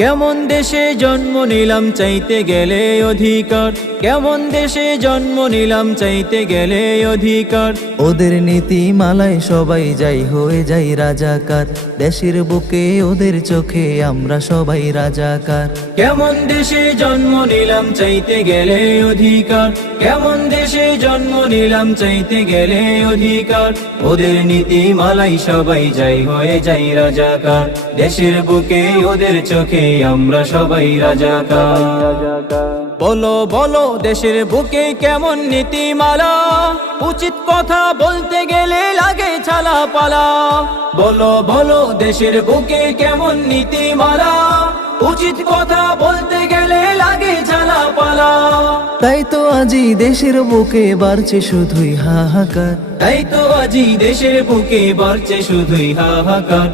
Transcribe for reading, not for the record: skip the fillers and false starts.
কেমন দেশে জন্ম নিলাম চাইতে গেলে অধিকার, কেমন দেশে জন্ম নিলাম চাইতে গেলে অধিকার। ওদের নীতিমালায় সবাই যাই হয়ে যাই রাজাকার, দেশের বুকে ওদের চোখে আমরা সবাই রাজাকার। কেমন দেশে জন্ম নিলাম চাইতে গেলে অধিকার, কেমন দেশে জন্ম নিলাম চাইতে গেলে অধিকার। ওদের নীতিমালাই সবাই যাই হয়ে যাই রাজাকার, দেশের বুকে ওদের চোখে আমরা সবাই রাজাকার। বলো বলো দেশের বুকে কেমন নীতিমালা, উচিত কথা বলতে গেলে লাগে ছালা পালা। বলো বলো দেশের বুকে কেমন নীতিমালা, উচিত কথা বলতে গেলে লাগে ছালা পালা। তাই তো আজি দেশের বুকে বাড়ছে শুধুই হাহাকার, তাই তো আজি দেশের বুকে বাড়ছে শুধুই হাহাকার।